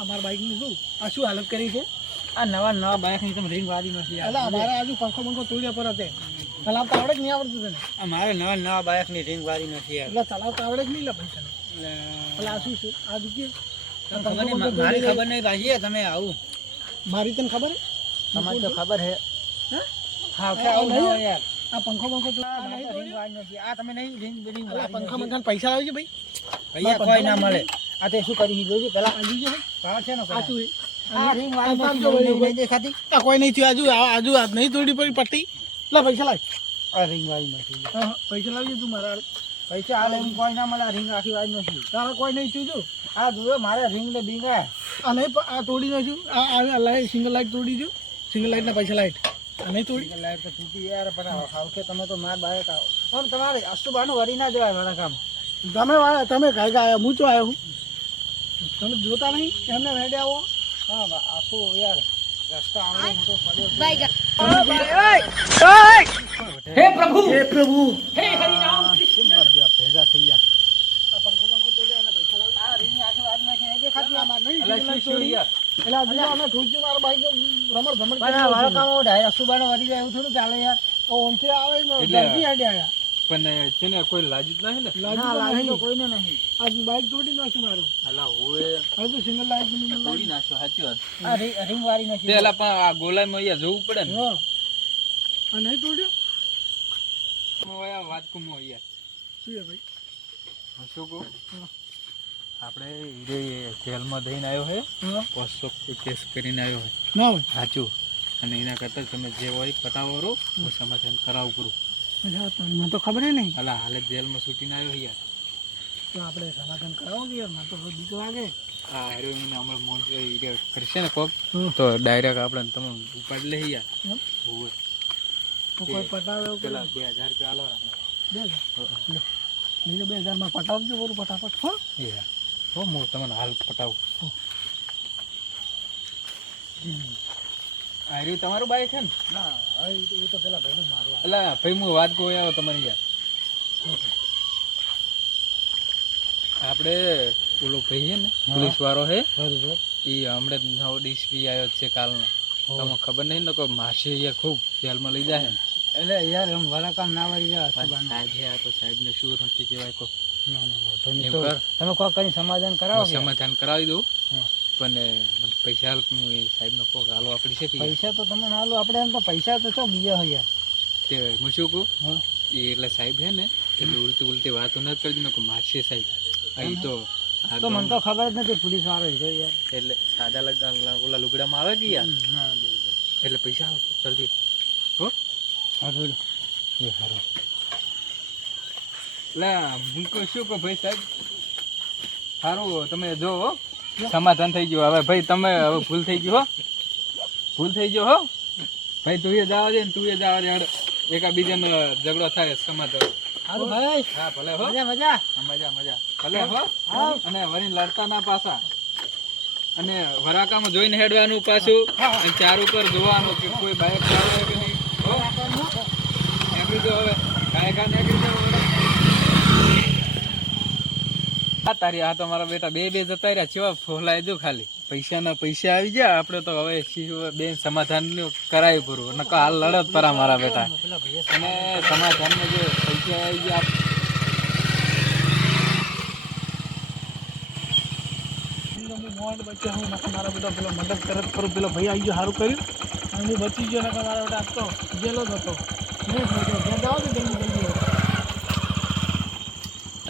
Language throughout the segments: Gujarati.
અમારા બાઈક ની શું હાલત કરી છે? આ નવા બાઈક ની તમે રિંગ વાળી નથી. અમારે આજુ પંખો બંખો તોડ્યા પર હતે. ચલાવતા આવડે કે નહીં આવડતું તને? અમારે નવા બાઈક ની રિંગ વાળી નથી યાર. એટલે ચલાવતા આવડે કે નહીં લે ભાઈ તને? એટલે આ શું છે? આ દુખી મારી ખબર નહીં ભાઈ, તમે આવું મારી તને ખબર હે? તમારી તો ખબર હે. હા યાર આ પંખો બંખો રિંગ વાળી નથી. આ તમે નહીં રિંગ પંખા બંખા પૈસા આવે છે ભાઈ? ભૈયા કોઈ ના મળે. આ તે શું કરી જોજો પેલા આજુ છે પાવર છે ને આ શું આ રિંગ વાળી દેખાતી આ કોઈ નહીં થયું. આજુ હાથ નહીં તોડી પડી પટ્ટી. લા પૈસા લાવ. આ રિંગ વાળી નથી. પૈસા લાવજો તું મારા. પૈસા હાલે એમ કોઈ ના મળે. રિંગ આખી વાળી નથી. તારા કોઈ નહીં થયું તું. આ જોયો મારે રિંગ ને બીંગા. આ નહીં આ તોડી નાખ્યું. આ લાઈટ સિંગલ લાઈટ તોડી દઉં. સિંગલ લાઈટ ના પૈસા લાઈટ આ નહીં તોડી. લાઈટ તો તૂટી યાર. પણ હાલકે તમે તો માર બાઈક આવો આમ તમારે અસ્તુબાનું વરી ના જવાય મારા કામ. તમે કાંઈ આવ્યા હું તો આવ્યો હું. તમે જોતા નહીં એમને મેડે આવો. હા આખું યાર રસ્તા આવડો મોટો પડ્યો. હે પ્રભુ હે પ્રભુ હે હરિ નામ કૃષ્ણ ભેગા થઈ ગયા. આ પંખો બંખો તો લે અને પૈસા લાવ. આ રિંગ આખી વાત નાખી દેખાતી આમાં નહીં. યાર એટલે આ અમે ઠોક્યું મારા બાઈક રમણ ભમણ મારા કામ ડાય અસ્તુબાનો વરી જાય એવું થોડું ચાલે યાર. તો ઓનથી આવે ને જલ્દી હેડે આયા. પણ છે ને કોઈ લાજી જ નહીં ને. લાજી તો કોઈને નહીં. આજ બાઈક તોડી નાખ્યું મારું. અલા ઓએ હજુ સિંગલ લાઈટ તોડી નાખ્યો. સાચી વાત. આ રિંગ વાળી નથી. પેલા પણ આ ગોલાઈમાં અહીંયા જવું પડે ને. હા આ નહીં તોડ્યો આ વાત કુમો યાર શું છે ભાઈ? શું કહું આપણે જેલમાં જઈને આવ્યો હે. હા 500 કેસ કરીને આવ્યો હે. ના હોય સાચું. અને એના કરતા તમે જે હોય પતાવો રહો હું સમાધાન કરાવું કરું. અચ્છા મને તો ખબર નહીં. અલા હાલે જેલમાં છૂટીને આવ્યો યાર. તો આપણે સમાધાન કરાવો કે યાર મને તો બીજો લાગે. હા હેરોઈન અમારે મોન કરશે ને કોક તો ડાયરેક્ટ આપણે તમે ઉપાડ લે યાર. હોય તો કોઈ પટાવે પેલા 2000 રૂપિયા આલો રાખો. 2000 2000 માં પટાવજો બોરું ફટાફટ. હો યાર હો હું તમને હાલ પટાવું. આ રહ્યું તમારું બાઈક છે ને? ના એ તો પેલા ભાઈને મારવા. એટલે ભાઈ હું વાત કહું આવો તમારી યાર. આપણે ઓલો ભાઈ છે ને પોલીસ વાળો હે બરોબર એ હમણાં નવો ડીસપી આવ્યો છે કાલનો. તમને ખબર નહીં ને કોઈ માસી યાર ખૂબ જેલમાં લઈ જાય. એટલે યાર એમ વાળા કામ ના વરી જાય. સાહેબ હે આ તો સાહેબને શું નથી કહેવાય કોઈ. તમે કોઈ કરી સમાધાન કરાવો. સમાધાન કરાવી દઉં પણ મને પૈસા હાલ હું એ સાહેબનો કોક હાલો આપડી છે. પૈસા તો તમે ના લો. આપણે એમ તો પૈસા તો છો બીજા હોય યાર. તે હું શું કહું એ એટલે સાહેબ હે ને એટલે ઉલટી વાતો ન કરજો ને મારશે સાહેબ. અહીં તો મને તો ખબર જ નથી પોલીસ વાળો છે યાર. એટલે સાદા ઓલા લુગડામાં આવે કે યાર એટલે પૈસા આવો જલ્દી. હો હા બોલો. એ સારું. એટલે હું કહું શું કહું ભાઈ સાહેબ સારું તમે જો સમાધાન થઈ ગયું. હવે ભાઈ તમે હવે ભૂલ થઈ ગયું હો. ભૂલ થઈ ગયો હો ભાઈ. તું એ જવા દે ને તું એ જવા દે. એકાબીજાનો ઝઘડો થાય સમાધાન. સારું ભાઈ. હા ભલે હો. મજા મજા મજા મજા ભલે હો. અને વળી લડતા ના પાછા. અને વરાકામાં જોઈને હેડવાનું પાછું. અને ચાર ઉપર જોવાનું કે કોઈ બાઈક આવે કે નહીં. નીકળી જો હવે કાંઈ નીકળી જાવ. તારી આ તો મારા બેટા બે જતા રહ્યા ચેવા ફોલાય જો. ખાલી પૈસા આવી જાય. આપડે તો હવે બે સમાધાન કરાવી પૂરું ને હાલ લડત પરા મારા બેટા. અને સમાધાન ને જે પૈસા આવી ગયા મારા બેટા પેલો મદદ કરત કરું. પેલો ભાઈ આવી ગયો સારું કર્યું અને હું બચી ગયો. ને મારા બેટા આજ તો જેલો જ હતો.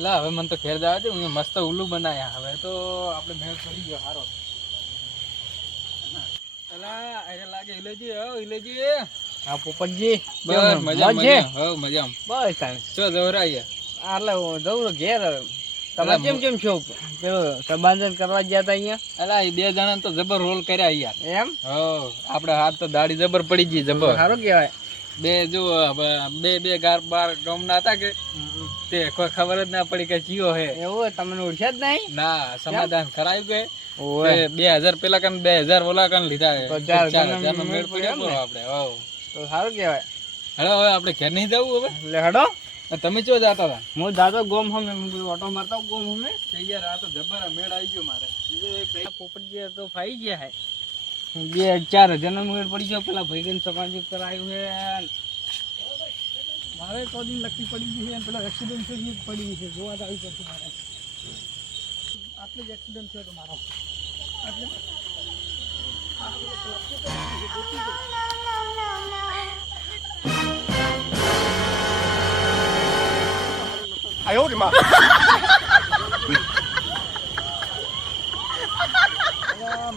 એટલે હવે મને તો ઘેર જવા દે. હું મસ્ત ઉલ્લુ બનાયા. હવે તો આપણે મેળ પડી ગયો સારો. લાગે ઇલેજી હા પોપટજી બસ મજા મજા. બસ તાણે ચો જવરાય એટલે જવું ઘેર. તમે કેમ છો પેલો સંબાંધન કરવા ગયા તા અહીંયા? અલા એ બે જણા તો જબર રોલ કર્યા યાર. એમ આપડે હાથ તો દાઢી જબર પડી ગઈ. જબર સારું કેવાય. બે જો બે ગાર બાર ગામના હતા કે તે કોઈ ખબર જ ના પડી કે જીઓ હે. એવું તમને ઓળખ્યા જ નહીં? ના સમાધાન કરાયું કે 2000 પેલા કન 2000 ઓલા કન લીધા. 4000 મેળ પડ્યો આપડે. તો સારું કેવાય. હેડો હવે આપણે ઘેર નહીં જવું હવે. એટલે હેડો તમે ચો જાતા હતા? હું દાદો ગોમ હમે ઓટો મારતા ગોમ હમે યાર આ તો જબરા મેળ આવી ગયો મારે. પોપટજી તો ફાઈ ગયા હે 2-4 હજારનો મેળ પડી ગયો પેલા ભાઈ સપાંજી કરાયું હે મારે તો દિન લકી પડી ગઈ છે અને પેલા એક્સિડન્ટ થઈ પડી ગઈ છે જોવા તો આવી પડશે મારે આટલું જ એક્સિડન્ટ થયો તો મારો એટલે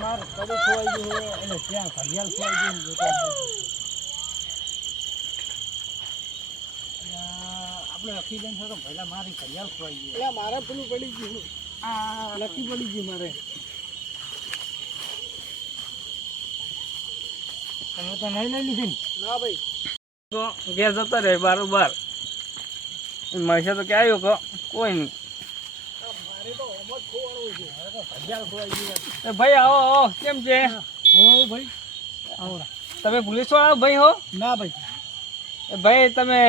માર કડો ખોવાઈ ગયો અને ત્યાં ઘડિયાળ ખોવાઈ ગયું આપણે એક્સિડન્ટ થયો તો પહેલા મારી ઘડિયાળ ખોવાઈ ગઈ એટલે મારે પેલું પડી ગયું લકી પડી ગયું મારે તમે તો નહીં લઈ લીધી ને ના ભાઈ તો ઘેર જતા રહે બારોબાર મહેશે તો ક્યાં આવ્યો કો કોઈ નહીં મારે તો ઓમ જ ખોવાનું છે મારે તો ઘડિયાળ ખોવાઈ ગઈ એ ભાઈ આવો આવો કેમ છે હો ભાઈ આવો તમે પોલીસ વાળા ભાઈ હો ના ભાઈ એ ભાઈ તમે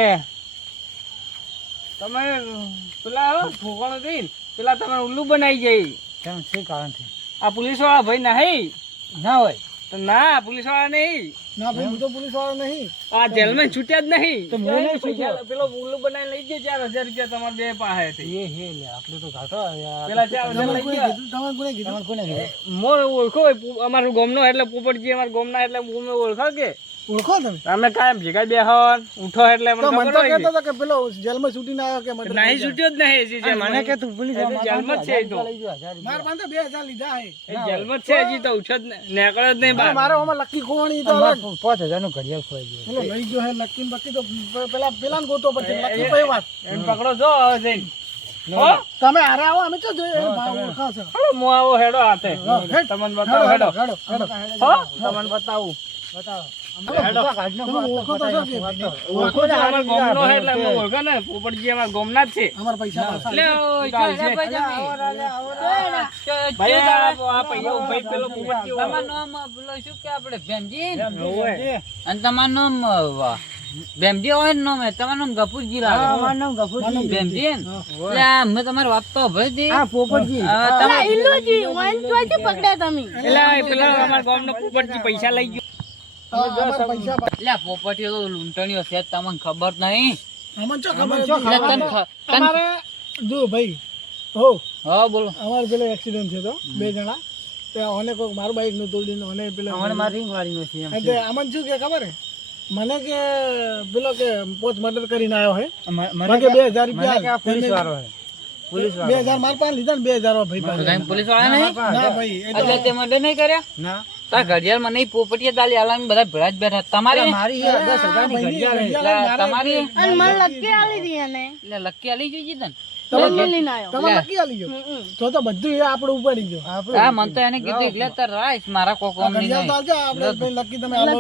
પેલા હો ઠોકાણો દઈને પેલા તમે ઉલ્લુ બનાવી જાય કેમ છે કારણથી આ પોલીસ વાળા ભાઈ નહીં ના હોય તો ના પોલીસ વાળા નહીં ના ભાઈ હું તો પોલીસ વાળો નહીં આ જેલમાં છૂટ્યા જ નહીં તો મેં નહીં છૂટ્યો. પેલો ઉલ્લુ બનાવી લઈ જાય 4,000 રૂપિયા તમારા બે પાસે હે લે આપણે તો ઘાટો પેલા 4,000 લઈ ગયા તમારે કોને કીધું મોર ઓળખો અમારું ગામનો એટલે પોપટજી અમારા ગામના એટલે હું ઓળખો કે ઓળખો તમે અમે કાયમ ભેગા બેહો ઉઠો એટલે તો મને તો કહેતો હતો કે પેલો જેલમાં છૂટીને આવ્યો કે મર્ડર નહીં છૂટ્યો જ નહીં હજી જે મને કે તું પોલીસ જેલમાં જ છે એ તો માર પાસે 2000 લીધા હે એ જેલમાં જ છે હજી તો ઉઠ્યો જ નીકળ્યો જ નહીં બહાર મારે ઓમાં લકી ખોવાની તો 5000 નું ઘડિયાળ ખોઈ ગયો એટલે લઈ ગયો હે લકી બકી તો પેલાને ગોતો પડશે લકી પઈ વાત એમ પકડો જો હવે જઈને હો તમે હારે આવો અમે તો જોઈએ ભાવ ઓળખા છે હાલો મો આવો હેડો હાથે તમને બતાવો હેડો હેડો હો તમને બતાવું બતાવો હેડો ઓળખો તો છો કે ઓળખો ને અમારા ગામનો છે એટલે અમે ઓળખો ને પોપટજી અમારા ગામના જ છે અમાર પૈસા પાછા લે ભાઈ આ પૈયો ભાઈ પેલો પોપટજી તમારું નામ પેલો શું કે આપણે ભેમજી ઓય અને તમારું નામ ભેમજી હોય ને નામ તમારું નામ ગફુરજી લાગે અમારું નામ ગફુરજી ભેમજી એટલે મેં તમારી વાત તો ભરી હા પોપટજી એલા પેલા અમારા ગામનો પોપટજી પૈસા લઈ ગયો અમાર પૈસા એટલે પોપટીઓ તો લૂંટણીઓ છે તમને ખબર નહીં અમન ચો ખબર એટલે અમારે જો ભાઈ હો હા બોલો અમારે પેલો એક્સિડન્ટ થયો તો બે જણા તે ઓને કોક મારું બાઈક નું તોડીને ઓને પેલા અમારે મારી રિંગ વાળી નથી એટલે અમન શું કે ખબર હે મને કે પેલો કે પોચ મર્ડર કરીને આવ્યો હે મને કે 2000 રૂપિયા પોલીસ વાળો હે પોલીસ વાળો 2000 માર પાસે લીધા ને 2000 ભાઈ પાસે કઈ પોલીસ વાળા નહીં ના ભાઈ એટલે તે મર્ડર નહીં કર્યા ના તાર ઘડિયાળમાં નહીં પોપટીયા દાલી આલામ બધા ભેળા જ બેઠા તમારી મારી 10000 ની ઘડિયાળ તમારી એટલે લકી આલી જોઈએ તને તમે લકી આલી ગયો તો બધું એ આપણે ઉપાડી ગયો હા મને તો એને કીધું એટલે તાર રાઈસ મારા કોઈ કોમ નહીં ઘડિયાળ તો આપણે ભાઈ લકી તમે આલો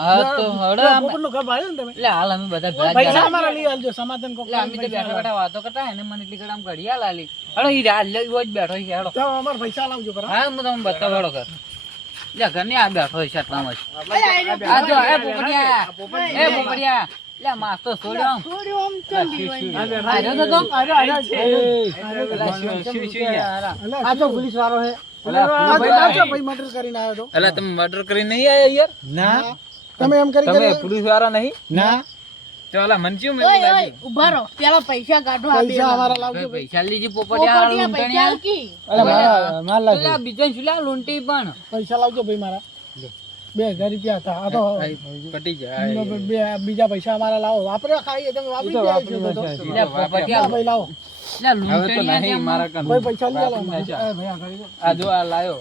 હા તો હડો પોપટનું ઘર ભાડે ને તમે એટલે હાલ અમે બધા ભેળા જ પૈસા અમારા લઈ આલજો સમાધાન કોક એટલે અમે તો બેઠા બેઠા વાતો કરતા એને મને એટલી ઘડી આમ ઘડિયાળ આલી હડો ઈ હાલ જ બેઠો છે હડો તો અમાર પૈસા લાવજો કરા હા હું તમને બતાવ હડો કર લે ઘરની આ બેઠો છે આટલામાં જ આ જો એ પોપડિયા લે માસ તો છોડ્યો આ તો પોલીસ વાળો હે ભાઈ મર્ડર કરીને આવ્યો તો એટલે તમે મર્ડર કરી નહીં આયા યાર? ના તમે એમ કરી તમે પોલીસ વાળા નહીં? ના તો ઓલા મનસ્યું મેં લાગી. પૈસા અમારા લાવજો પૈસા લીધી પોપડિયા લૂંટણિયા પેલા બીજા શું લ્યા લૂંટી પણ પૈસા લાવજો ભાઈ મારા 2000 રૂપિયા હતા આ તો પટી જાય. બીજા પૈસા અમારા લાવો વાપરે ખાઈએ તમે વાપરી ગયા છો તો લે પોપડિયા ભાઈ લાવો લે હવે તો લૂંટણિયા નહીં તેમ મારા કાન. ભાઈ પૈસા લઈ આલો નાખ્યા. ભાઈ આ કરી દો આ જો આ લાયો.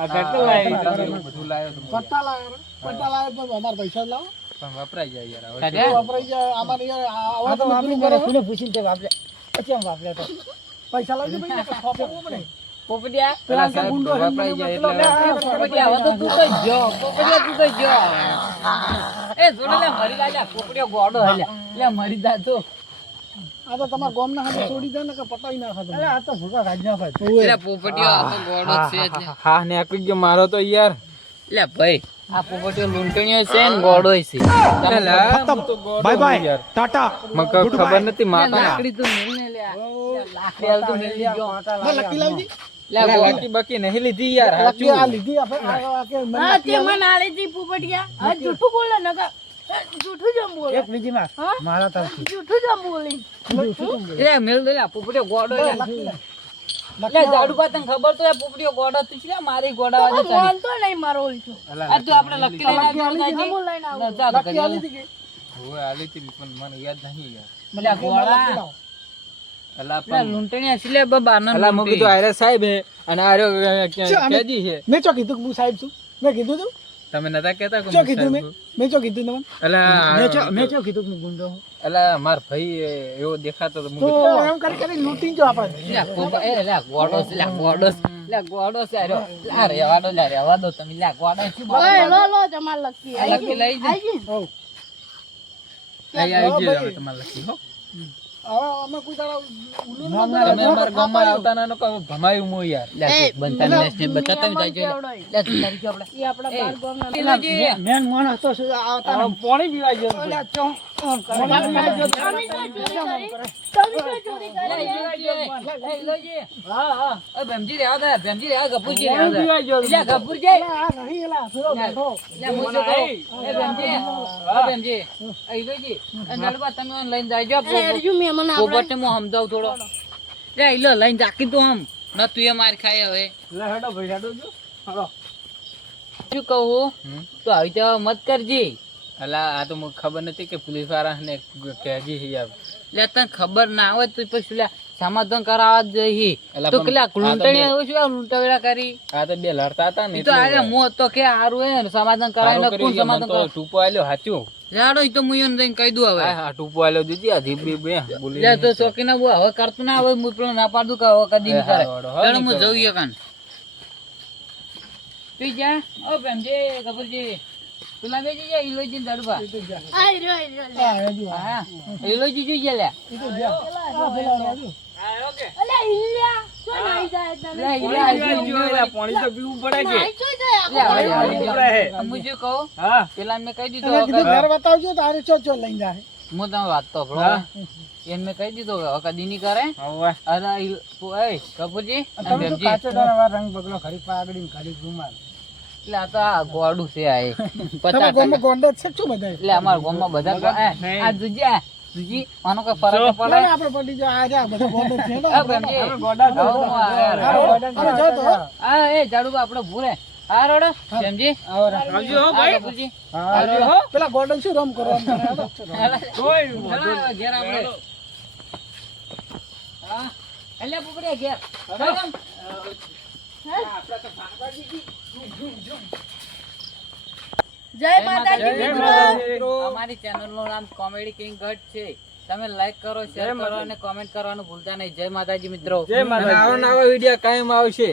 આ કેટલા લાવી બધું લાયો તો પટ્ટા લાવો તો અમારા પૈસા લાવો પણ વપરાઈ જાય યાર હવે. કાઢ્યા? વાપરી જાય અમારે યાર આવા તો વાપરી કરો કોને પૂછીને તે વાપરે પછી આમ વાપરે તો પૈસા લાવજો ભાઈ ખોપવું પડે પોપડિયા પેલા સાહેબ, ગુંડો વપરાઈ જાય એટલે પોપડિયા હવે તો તું કઈ જો પોપડિયા તું કઈ જો એ જોડે લે મરી જા પોપડિયો ગોડો હલ્યા લે મરી જા તો આ તો તમારા ગામના હાથે છોડી દે ને કે પટાઈ નાખો તમે આ તો ભૂકા કાઢ નાખો લે પોપડિયો આ તો ગોડો છે જ ને. હા ને આકડી ગયો મારો તો યાર. લે ભાઈ આ પોપટીઓ લૂંટણીઓ છે ને ગોડોય છે બાય બાય ટાટા મને ખબર નથી માતા લાકડી તો મિલ ને લે લાકડી હાલ તો મિલ લીધો લકી લાવજી લે બાકી બાકી નહીં લીધી યાર લકી આ લીધી આપણે આ કે હા તે મને આલેથી પોપટિયા આ જૂઠું બોલે નકા જૂઠું જમ બોલે એક બીજી માં મારા તરફથી જૂઠું જમ બોલે લે મિલ દે લે પોપટીઓ ગોડો લે જાડુ પાતંગ ખબર તો એ પોપટીઓ ગોડો તું છે મારી ગોડા વાળી ચાલી માનતો નહીં મારો ઓળખ્યો આ તો આપણે લકી લઈને આવી હું લઈને આવું ચાલ લકી આ લીધી કે હવે આલી હતી પણ મને યાદ નહીં યાર લે ગોડા અલા લે લૂંટણી છે બાબા નન અલા મગી તો આયરા સાહેબ હે અને આર્યો કેજી છે મેં ચો કીધું હું સાહેબ છું મેં કીધું તું તમે નતા કહેતા ચો કીધું મેં ચો કીધું તમને અલા મેં ચો કીધું હું ગુંડો હું અલા માર ભાઈ એવો દેખાતો તો તો એમ કરી લૂંટી જો આપણે લે પોપા એ લે ગોડો છે લે ગોડો છે આર્યો લે રેવા દો તમે લે ગોડો છે ઓય લો તમાર લકી આ લકી લઈ જા હોવ આવી ગયો તમારે લખી હો હવે અમે કોઈ દાડા ઉલ્લું તમે અમારા ગામમાં આવતા ના નો ભમાયું મો યાર લે બનતા ને બતા તમે જાજો લે તું તારી આપડા ઈ આપડા બાર ગામના પેલાજી મેન માણસ તો આવતા પાણી પીવા ગયો હા હા એ ભેમજી રે આ ભેમજી રે આ ગપુરજી રે આ ગપુરજી નહીં એલા ફેરો બેઠો લે મુજો કહો એ ભેમજી એ લોજી નડવા તમે લઈને જાજો હેરજુ મેમન આપણે પોપટને મો સમજાવ થોડો લે ઈલો લઈને જાકી તો આમ ન તું એ માર ખાય હવે લે હેડો ભાઈ હેડો જો હાલો શું કહું તો આવી તો મત કરજી અલા આ તો મને ખબર નથી કે પોલીસ વાળા ને કેજી છે યાર લે તને ખબર ના હોય તો પછી લે સમાધાન કરાવવા જ જઈ અલા તો પણ કેટલા આ તો લૂંટણી બે- આવ્યો છું લૂંટાવેલા કરી આ તો બે લડતા હતા ને ઈ તો આજે મો તો કે હારું હે ને સમાધાન કરાવીને કોણ સમાધાન તો કરાવ ટૂપો આલ્યો હાચું જાડો ઈ તો મુયો ને જઈને કહી દઉં હવે હા ટૂપો આલ્યો દીધી આ જીબ બે બોલી લે તો શોખીના બુ હવે કરતું ના હવે હું પેલો ના પાડું કે હવે કદી નહીં કરે હા, ચાલો નહીં હું કરે. જઉં કાન તું જા ઓ પ્રેમજી કપૂરજી પેલા બેજી જા ઈલોજી દડબા આઈ રહ્યો હા હેડો હા ઈલોજી જોઈ જા લે ઈ તો જા આ પેલા હેડો અલે ઇલ્યા તો નાઈ જાય તને લે ઈલા પાણી તો પીવું પડે કે નાઈ જોઈ જાય હું શું કહું હા પેલા મેં કહી એટલે દીધું કીધું ઘર બતાવજો તારે ચો લઈને જાય હું તમે વાત તો ભરો એમ મેં કહી દીધું હવે કદી નહીં કરે હવે અરે એ કપૂરજી અને તમે તો પ્રેમજી કાચો દાણા રંગ બગલો ખરી પાગડી ખરી રૂમાલ એટલે આ તો આ ગોડું છે આ એ. તમે 50 ગામમાં ગોંડા છે શું બધા એટલે અમારા ગામમાં બધા આ જુજી આનો કોઈ ફરક ના, પડે ના, આપણે પડી જાય આ બધા ગોંડા છે ને આ પ્રેમજી હવે હું આ- હાલો, જાઓ તો હો. આ એ ઝાડુ આપણે ભૂરે આ રોડ પ્રેમજી આવજો હો આ ભાઈ કપૂરજી આવજો હો પેલા ગોંડા શું રમ કરો કોઈ ચાલો, ઘેર આપણે હા એટલે પુકડે ઘેર ચાલો. જય માતાજી મિત્રો અમારી ચેનલ નું નામ કોમેડી કિંગ ગઢ છે તમે લાઈક કરો શેર કરો અને કોમેન્ટ કરવાનું ભૂલતા નહીં જય માતાજી મિત્રો જય માતા આવા નવા વિડિયો કાયમ આવશે